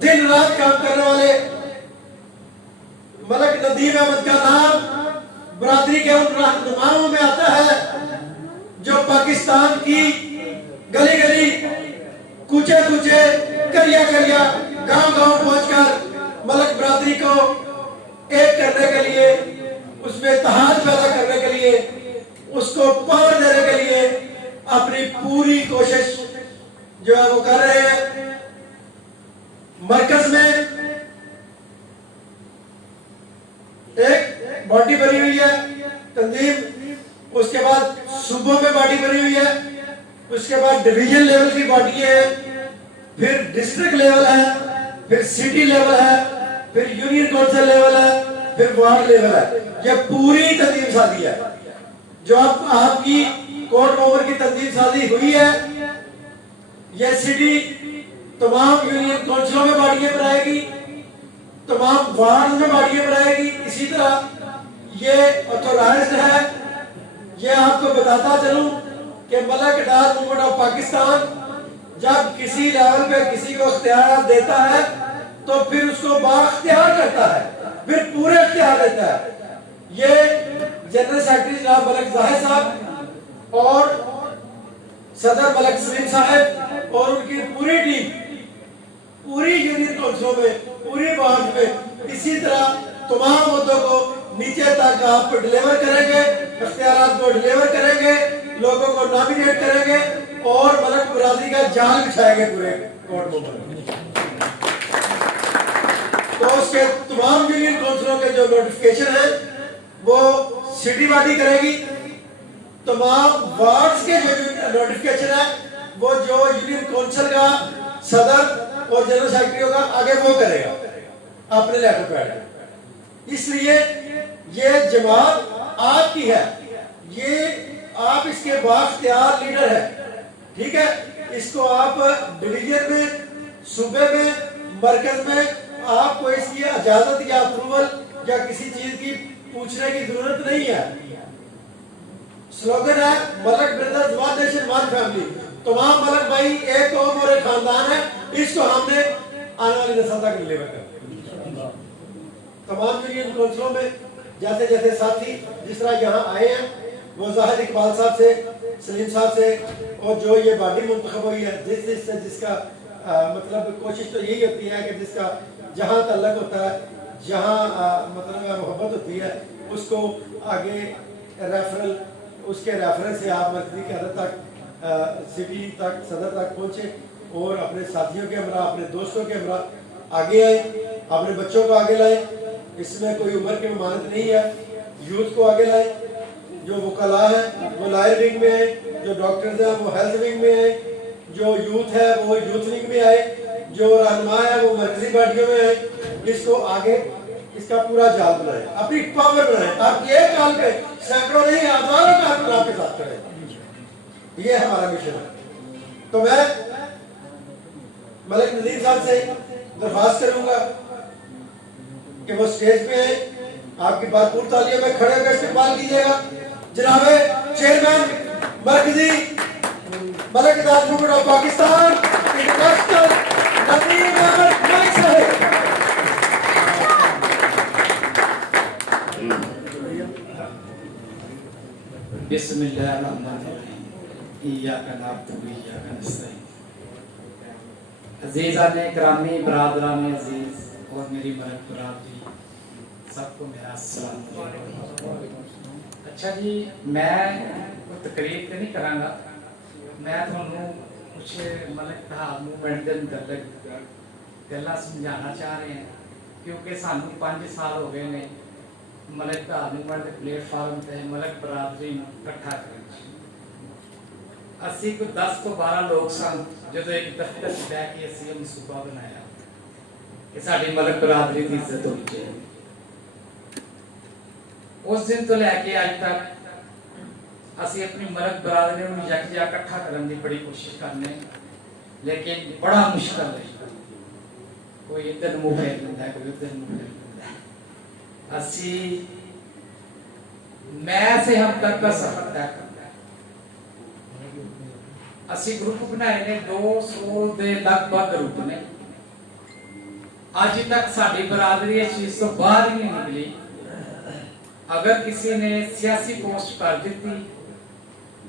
दिन रात काम करने वाले मलक नदीम अहमद का नाम बरादरी के उन रहनुमाओं में आता है जो पाकिस्तान की गली गली, कूचे कूचे, करिया करिया, गांव गांव पहुंचकर मलक बरादरी को एक करने के लिए, उसमें इत्तेहाद पैदा करने के लिए, उसको पावर देने के लिए अपनी पूरी कोशिश जो है वो कर रहे हैं। मरकज में एक बॉडी बनी हुई है तंजीम, उसके बाद सूबों में बॉडी बनी हुई है, उसके बाद डिवीजन लेवल की बॉडी है, फिर डिस्ट्रिक्ट लेवल है, फिर सिटी लेवल है, फिर यूनियन काउंसिल लेवल है, फिर वार्ड लेवल है। ये पूरी तंजीम साजी है जो आपकी कोर्ट ओवर की तंजीम साजी हुई है। ये सिटी तमाम यूनियन काउंसिलों में बॉडियां बनाएगी, तमाम वार्ड में बॉडियां बनाएगी। इसी तरह ये ऑथोराइज्ड है। ये आपको बताता चलूं कि मलक इत्तेहाद मूवमेंट ऑफ पाकिस्तान जब किसी लेवल पे किसी को इख्तियार देता है तो फिर उसको बाख्तियार करता है, फिर पूरे इख्तियार देता है। ये जनरल सेक्रेटरी जनाब मलक जाहिर साहब और सदर मलक सलीम साहब और उनकी पूरी टीम पूरी यूनियन काउंसिलों में, पूरी वार्ड में इसी तरह तमाम मुद्दों को नीचे तक आप डिलीवर करेंगे, इख्तियारात को डिलीवर करेंगे, लोगों को नॉमिनेट करेंगे और मलक बरादरी का जाल बिछाएंगे पूरे कोर्ट में। तो उसके तमाम यूनियन काउंसिलों के जो नोटिफिकेशन है वो सिटी बॉडी करेगी, तमाम वार्ड्स के जो नोटिफिकेशन है वो जो यूनियन काउंसिल का सदर और जनरल सेक्रेटरी होगा आगे वो करेगा अपने लेटर पैड। इसलिए ये जमात आपकी है, ये आप इसके बाख्तियार लीडर है, ठीक है। इसको आप डिवीजन में, सूबे में, मरकज में आपको इसकी इजाजत या अप्रूवल या किसी चीज की पूछने की जरूरत नहीं है। स्लोगन है Malak brothers one nation one family, तमाम मलक भाई एक कौम और एक खानदान है। इसको हमने आने वाली नस्ल तक डिलीवर कर। तमाम यूनियन काउंसिलों में जैसे जैसे साथी जिस तरह यहाँ आए हैं, वो जाहिद इकबाल साहब से, सलीम साहब से, और जो ये बॉडी मुंतखब हुई है, जिसका मतलब कोशिश तो यही होती है कि जिसका जहाँ तल्लक होता है, जहाँ मतलब मोहब्बत होती है, उसको आगे रेफरल, उसके रेफरेंस से आप मर्कजी क़यादत तक, सिटी तक, सदर तक पहुँचे और अपने साथियों के हमरा, अपने दोस्तों के हमरा आगे आए, अपने बच्चों को आगे लाए। इसमें कोई उम्र की मानत नहीं है। यूथ को आगे लाए, जो वकला है वो लॉयर विंग में है, जो डॉक्टर्स हैं वो हेल्थ विंग में है, जो यूथ है वो यूथ विंग में आए, जो रहनुमा है वो मरकजी पार्टियों में है। इसको आगे इसका पूरा जाल बनाए, अपनी पावर बनाए। आप एक काल पे सैकड़ों नहीं, हजारों कारकुन आपके साथ करें, ये हमारा मिशन है। तो मैं मलिक नदीम साहब से दरख्वास्त करूंगा कि वो स्टेज पे आए, आपकी भरपूर तालियों में खड़े होकर इस्तेमाल कीजिएगा। जनाब चेयरमैन मरकजी Malik Ittehad Movement of Pakistan international Nadeem Ahmed Malik साहब। बिस्मिल्लाहिर्रहमानिर्रहीम, इय्याका नअबुदु व इय्याका नस्तईन। अज़ीज़ान इकरामी, बरादरान अज़ीज़ और मेरी मर्द बरादरी, सबको मेरा सलाम। अच्छा जी, मैं कोई तकरीर तो नहीं करांगा, मैं तुहानू कुछ मलिक इत्तेहाद मूवमेंट के मुतल्लिक गल्लां समझाना चाह रहे हैं, क्योंकि सानू 5 साल हो गए ने मलिक इत्तेहाद मूवमेंट के प्लेटफार्म पे मलिक बरादरी इकट्ठा करने। असी कोई 10 तो 12 लोग सन जो एक दफ्तर च बैठ के असी मनसूबा बनाया कि साडी मलिक बरादरी की इज्जत होनी चाहिए। उस दिन तो लैके अज तक असी अपनी मलिक बरादरी को यकजा इकट्ठा करने की बड़ी कोशिश करने, लेकिन बड़ा मुश्किल है। कोई इधर मुंह फेर लेंदा है, कोई उधर मुंह फेर लेंदा है। असी मैं से हम तक का सफर तय करना है। असी ग्रुप बनाए ने 200 के लगभग ग्रुप ने। अज तक साडी बरादरी इस चीज तो बाहर ही नहीं निकली। अगर किसी ने सियासी पोस्ट कर दी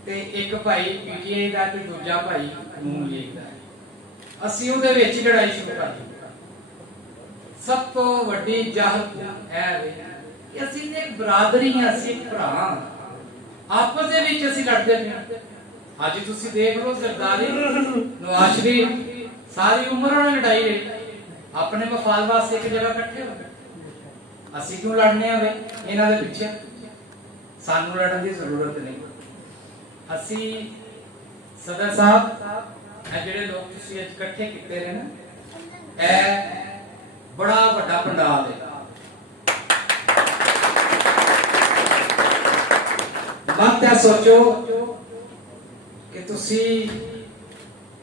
ते एक भाई पीटीआई का ते दूजा भाई नून लीग का, असी उहदे विच लड़ाई शुरू कर दी। सब तो वड्डी जाहल है कि असी एक बरादरी हैं, असी एक भरा आपस दे विच असी लड़दे पे। अज तुसी देख लो जरदारी नवाज शरीफ सारी उम्र उन्होंने लड़ाई रही, अपने मफाद वास्ते एक जगह इकट्ठे हो गए। असी क्यों लड़ने हैं भाई इन्हां दे पिछे? सानू लड़न की जरूरत नहीं। असी सदर साहब ए जेडे लोग तुसी अज इकट्ठे कीते रहे ना, ए बड़ा बड़ा पंडाल है। मत सोचो कि तुसी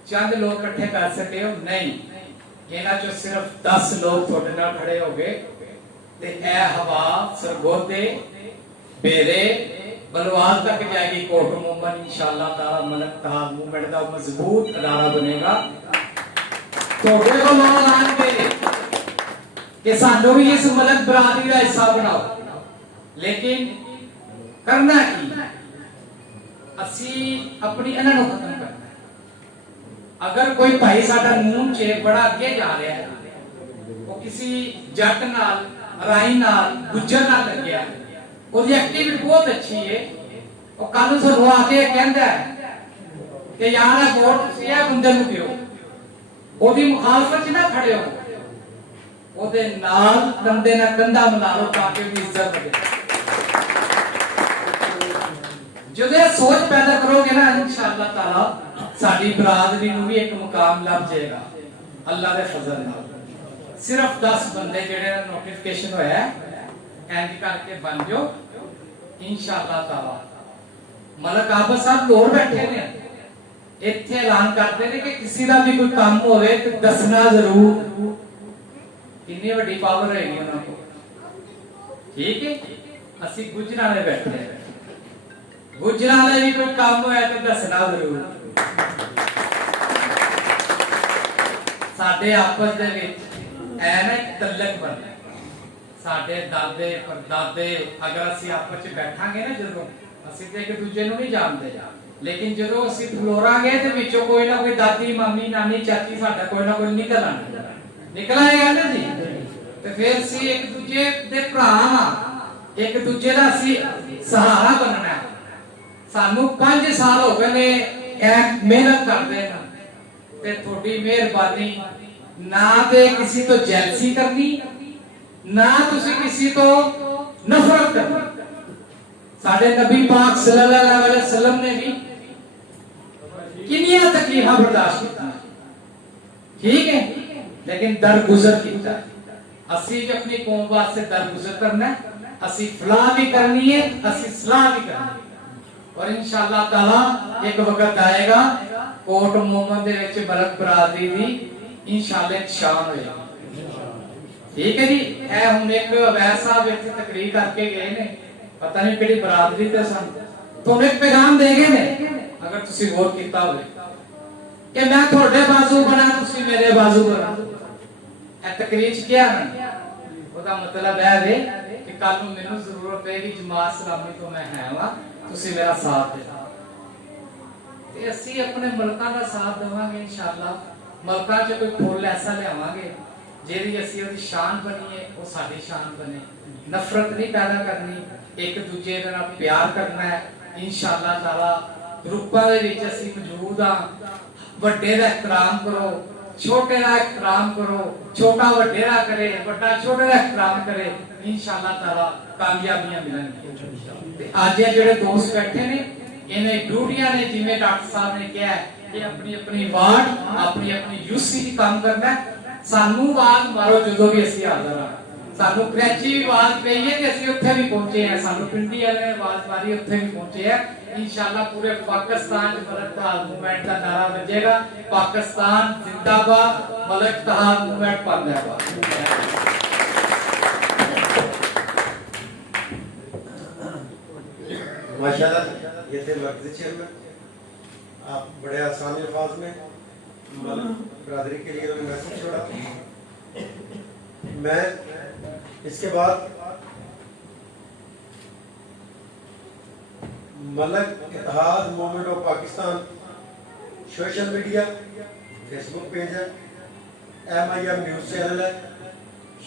चंद लोग इकट्ठे कर सके हो, नहीं। इन्हां चो सिर्फ 10 लोग थोड़े नाल खड़े हो गए ते ए हवा सरगोदे बेरे बलवाल तक जाएगी। कोट मोमन इंशाअल्लाह ताला मलिक इत्तेहाद मूवमेंट का मजबूत अदारा बनेगा। थोड़े को लोग आएंगे कि सानू भी इस मलिक बरादरी का हिस्सा बनाओ, लेकिन करना की असी अपनी इन्हां नूं खत्म करना है। अगर कोई भाई साडा नून च बड़ा अगे जा रहा है, वो किसी जट नाल राई नाल गुज्जर नाल लग्या, उसकी एक्टिविटी बहुत अच्छी है, वो कल सानू आके कहंदा है कि यार ए वोट तुसीं ए बंदे नूं दिओ, ओदी मुखालफत च ना खड़े हो, ओदे नाल कंधे नाल कंधा मिला लो ताकि उसकी इज्जत बढ़े। जो सोच पैदा करोगे ना, इंशाअल्लाह ताला साडी बरादरी नूं भी एक मुकाम लग जाएगा अल्लाह दे फजल नाल। सिर्फ 10 बंदे जेडे नोटिफिकेशन होया इंज करके बन जाओ इंशाअल्लाह ताला। मलिक आबद साहब लोर बैठे ने इत्थे ऐलान करते ने कि किसी का भी कोई काम होवे तो दसना जरूर। कितनी बड़ी पावर है उन्हां को, ठीक है। असी गुजरां वाले बैठे हैं, गुजरां वाले भी कोई काम होया तो दसना जरूर। ਸਾਡੇ ਆਪਸ ਦੇ ਵਿੱਚ ਐ ਨਾ ਇੱਕ ਤਲਕ ਬਣਨਾ। ਸਾਡੇ ਦਾਦੇ ਪਰਦਾਦੇ ਅਗਰ ਅਸੀਂ ਆਪਸ ਵਿੱਚ ਬੈਠਾਂਗੇ ਨਾ, ਜਦੋਂ ਅਸੀਂ ਤੇ ਇੱਕ ਦੂਜੇ ਨੂੰ ਨਹੀਂ ਜਾਣਦੇ, ਲੇਕਿਨ ਜਦੋਂ ਅਸੀਂ ਫਲੋਰਾਂਗੇ ਤੇ ਵਿੱਚੋਂ ਕੋਈ ਨਾ ਕੋਈ ਦਾਦੀ ਮਾਮੀ ਨਾਨੀ ਚਾਚੀ ਸਾਡਾ ਕੋਈ ਨਾ ਕੋਈ ਨਿਕਲ ਆਏਗਾ ਨਾ ਜੀ। ਤੇ ਫਿਰ ਅਸੀਂ ਇੱਕ ਦੂਜੇ ਦੇ ਭਰਾ ਆ, ਇੱਕ ਦੂਜੇ ਦਾ ਅਸੀਂ ਸਹਾਰਾ ਬਣਨਾ। ਸਾਨੂੰ 5 ਸਾਲ ਹੋ ਗਏ ਨੇ ਇਹ ਮਿਹਨਤ ਕਰਦੇ ਨੇ, ਤੇ ਤੁਹਾਡੀ ਮਿਹਰਬਾਨੀ ਨਾ ਤੇ ਕਿਸੇ ਤੋਂ ਜੈਲਸੀ ਕਰਨੀ, ਨਾ ਤੁਸੀਂ ਕਿਸੇ ਤੋਂ ਨਫ਼ਰਤ ਕਰਨੀ। ਸਾਡੇ ਨਬੀ ਪਾਕ सल्लल्लाहु अलैहि वसल्लम ने भी किनिया तकलीफां बर्दाश्त कीता, ठीक है, लेकिन दरगुजर कीता। ਅਸੀਂ ਵੀ ਆਪਣੀ ਕੌਮ ਵਾਸਤੇ दरगुजर करना है, ਅਸੀਂ फलाह भी करनी है, ਅਸੀਂ सलाह भी करनी है। और इंशाअल्लाह ताला एक वक्त आएगा कोट मोहम्मद दे विच मलक बरादरी दी इंशाअल्लाह एक शान होएगी, ठीक है जी। ए हुन एक अवैध साहब इत्थे तकरीर करके गए ने, पता नहीं किहड़ी बरादरी ते सन, ਤੁਹਾਨੂੰ एक पैगाम दे गए ने, अगर ਤੁਸੀਂ गौर ਕੀਤਾ ਹੋਵੇ कि मैं ਤੁਹਾਡੇ बाजू बना, ਤੁਸੀਂ ਮੇਰੇ बाजू बना। ਇਹ ਤਕਰੀਰ ਚ ਕਿਹਾ ਨਾ, ਉਹਦਾ ਮਤਲਬ ਇਹ ਵੇ ਕਿ ਕੱਲ ਨੂੰ ਮੈਨੂੰ ਜ਼ਰੂਰਤ ਪਏਗੀ ਜਮਾਤ ਸਲਾਮੀ ਤੋਂ ਮੈਂ ਹੈ ਵਾਂ, ਤੁਸੀਂ ਮੇਰਾ ਸਾਥ ਦੇਣਾ। ਤੇ ਅਸੀਂ ਆਪਣੇ ਮੁਲਕਾਂ ਦਾ ਸਾਥ ਦੇਵਾਂਗੇ ਇਨਸ਼ਾਅੱਲਾ। ਮੁਲਕਾਂ 'ਚ ਕੋਈ ਫੁੱਲ ਐਸਾ ਲਿਆਵਾਂਗੇ ਜਿਹੜੀ ਅਸੀਂ ਉਹਦੀ ਸ਼ਾਨ ਬਣੀਏ, ਉਹ ਸਾਡੀ ਸ਼ਾਨ ਬਣੇ। ਨਫ਼ਰਤ ਨਹੀਂ ਪੈਦਾ ਕਰਨੀ, ਇੱਕ ਦੂਜੇ ਦੇ ਨਾਲ ਪਿਆਰ ਕਰਨਾ ਹੈ इंशाअल्लाह ताला। ग्रुपां दे विच असीं मौजूद हां, वड्डे दा एहतराम करो, छोटे दा एहतराम करो, छोटा वड्डे दा करे, वड्डा छोटे दा एहतराम करे, इंशाअल्लाह ताला कामयाबियां मिलणगियां। ते अज जेहड़े दोस्त बैठे ने, इन्हें ड्यूटियां ने, जिवें डॉक्टर साहब ने कहा कि अपनी अपनी वार्ड अपनी अपनी यूसी दी काम करना है। सानू आवाज मारो जदों भी असीं हाज़र हां। सानू कराची भी आवाज पई है कि ਅਸੀਂ ਉੱਥੇ ਵੀ ਪਹੁੰਚੇ ਹਾਂ, ਸਾਨੂੰ ਪਿੰਡੀ ਵਾਲੇ ਨੇ ਆਵਾਜ਼ ਮਾਰੀ, ਉੱਥੇ ਵੀ ਪਹੁੰਚੇ ਆ। इंशाअल्लाह पूरे पाकिस्तान में मलक तहाद मूवमेंट का नारा बजेगा, पाकिस्तान जिंदाबाद, मलक तहाद मूवमेंट जिंदाबाद। माशाल्लाह, ये थे मरकज़ी चेयरमैन, आप बड़े आसान अल्फाज में मलक बरादरी के लिए मैसेज छोड़ा। मैं इसके बाद Malak Ittehad Movement of Pakistan social media Facebook page है, MIM न्यूज़ चैनल है,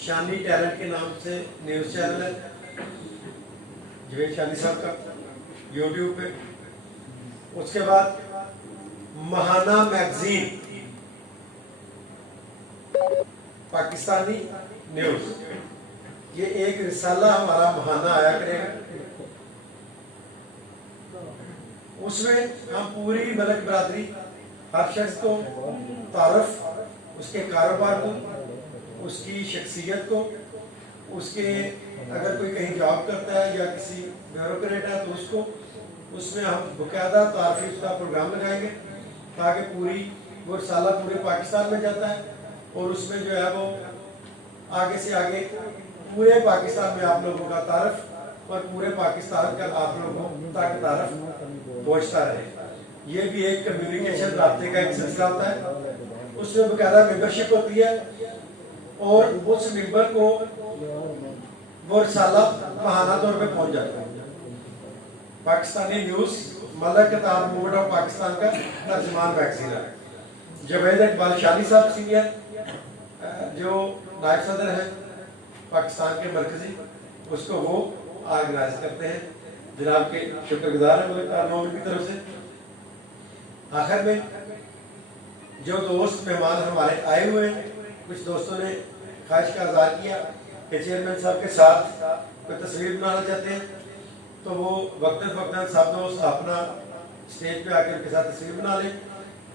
शानी टैलेंट के नाम से न्यूज़ चैनल है जवेद शानी साहब का यूट्यूब पे। उसके बाद महाना मैगजीन पाकिस्तानी न्यूज़, ये एक रिसाला हमारा महाना आया करेगा, उसमें हम पूरी मलक बरादरी हर शख्स को तारफ, उसके कारोबार को, उसकी शख्सियत को, उसके अगर कोई कहीं जॉब करता है या किसी ब्यूरोक्रेट है तो उसको, उसमें हम बाकायदा तारफी उसका प्रोग्राम लगाएंगे ताकि पूरी वो रिसाला पूरे पाकिस्तान में जाता है और उसमें जो है वो आगे से आगे पूरे पाकिस्तान में आप लोगों का तारफ और पूरे पाकिस्तान का आप लोगों तक तारफ पहुंचता रहे। ये भी एक कम्युनिकेशन राब्ते का एक सिलसिला होता है, उसमें बाकायदा मेंबरशिप होती है और उस मेंबर को वो रिसाला बहाना तौर पे पहुंच जाता है। Pakistani news Malak Ittehad Movement of Pakistan का तर्जुमान मैगजीन है। जवेद इकबाल शानी साहब सीनियर जो नायब सदर है पाकिस्तान के मरकजी, उसको वो ऑर्गेनाइज करते हैं। जनाब के शुक्रगुजार है मलक इत्तेहाद की तरफ से। आखिर में जो दोस्त मेहमान हमारे आए हुए हैं, कुछ दोस्तों ने ख्वाहिश का इज़हार किया कि चेयरमैन साहब के साथ कोई तस्वीर बनाना चाहते हैं, तो वो वक्तन वक्तन सब दोस्त अपना स्टेज पे आकर उनके साथ तस्वीर बना लें।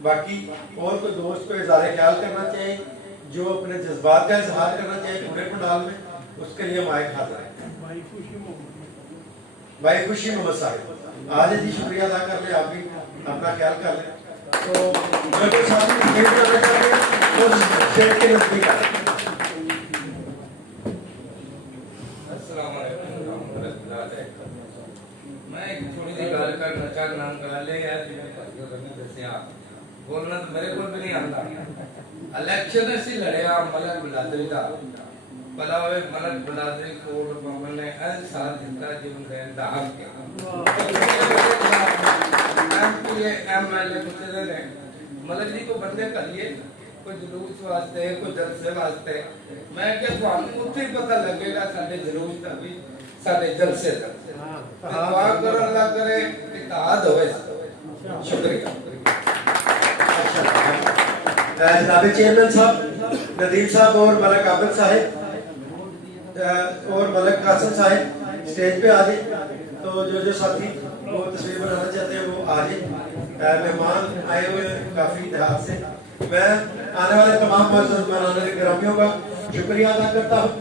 बाकी और कोई दोस्त को इज़हार ख्याल करना चाहिए, जो अपने जज्बात का इजहार करना चाहिए पूरे पंडाल में, उसके लिए माइक हाजिर है। भाई खुशी मोहम्मद साहब आज जी शुक्रिया अदा कर ले, आप भी अपना ख्याल कर ले। तो जो साथी भेंट करना चाहते हैं वो स्टेज के नजदीक आए। अस्सलाम वालेकुम मैं एक थोड़ी सी गल करना चाहना गल है यार, बोलना तो मेरे को भी नहीं आता, इलेक्शन से लड़िया मलक बिलादरी का भला वे मलक बिलादरी कोर्ट मोमन ने हर साथ दिता जीवन देन दा हक एमपीए एमएलए कुछ ने मलक जी को बंदे करिए कोई जुलूस वास्ते कोई जलसे वास्ते मैं क्या ਤੁਹਾਨੂੰ ਉੱਥੇ ਪਤਾ ਲੱਗੇਗਾ ਸਾਡੇ ਜਲੂਸ ਦਾ ਵੀ ਸਾਡੇ ਜਲਸੇ ਦਾ ਦੁਆ ਕਰੋ ਅੱਲਾह करे इत्तेहाद होवे शुक्रिया जनाब चेयरमैन साहब, नदीम साहब और मलक आबिद साहब और मलक कासिम साहब स्टेज पे आ जाए। तो जो साथी वो तस्वीर बनाना चाहते हैं वो आ जाए। मेहमान आए हुए काफी देहात से, मैं आने वाले तमाम मेहमानान गिरामियों का शुक्रिया अदा करता हूँ।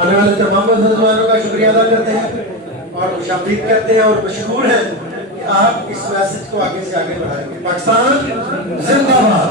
आने वाले तमाम मेहमानों का शुक्रिया अदा करते हैं और खुशामदीद करते हैं और मशहूर हैं कि आप इस मैसेज को आगे से आगे बढ़ाएंगे। पाकिस्तान जिंदाबाद।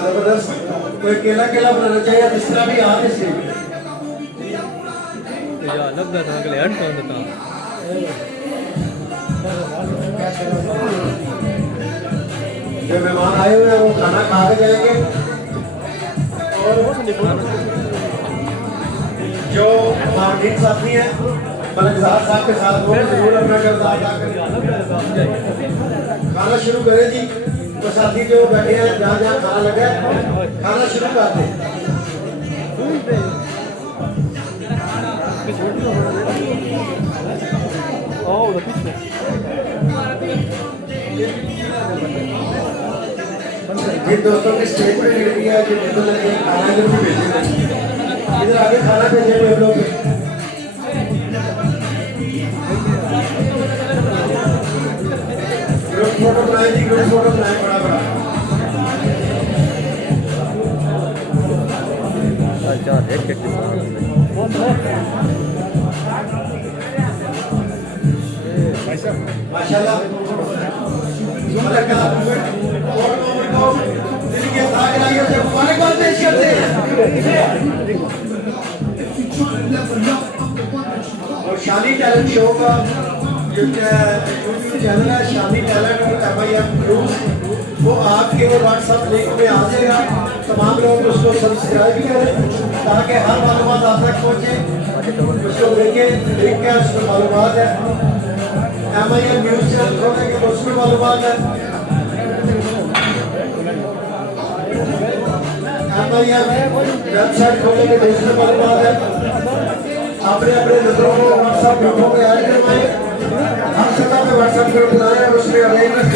जबरदस्त कोई केला केला बनाना चाहिए, जिस तरह भी आ जो मेहमान आए हुए हैं वो खाना खा के जाएंगे और जो हमारे साथी हैं मलकजाद साहब के साथ वो जरूर अपना किरदार अदा करें। खाना शुरू करें जी। तो साथी जो बैठे हैं जहाँ जहाँ खाना लगा खाना शुरू करते हैं। जिन दोस्तों की स्टेज पे रेडी है जिनको लगे खाना जरूर भेजें, इधर आगे खाना भेजें हम लोग। ग्रुप फोटो बनाए जी, ग्रुप फोटो बनाए बड़ा बड़ा। माशाल्लाह दिल के सागराइयों से मुबारकबाद पेश करते हैं। और शानी टैलेंट शो का जो यूट्यूब चैनल है शानी टैलेंट और MIM न्यूज़, वो आपके और व्हाट्सएप लिंक में आ जाएगा। तमाम लोग उसको सब्सक्राइब करें ताकि हर मालूमात आप तक पहुँचे। उसको देखें, लिंक है उसमें मालूमात है। MIM न्यूज़ चैनल खोलेंगे तो उसमें मालूमात है। MIM वेबसाइट खोलेंगे तो उसमें मालूमात है। अपने अपने नजरों को व्हाट्सएप ग्रुपों में ऐड करवाएं, हर सतह पे व्हाट्सएप ग्रुप बनाएं और उसमें अवेयरनेस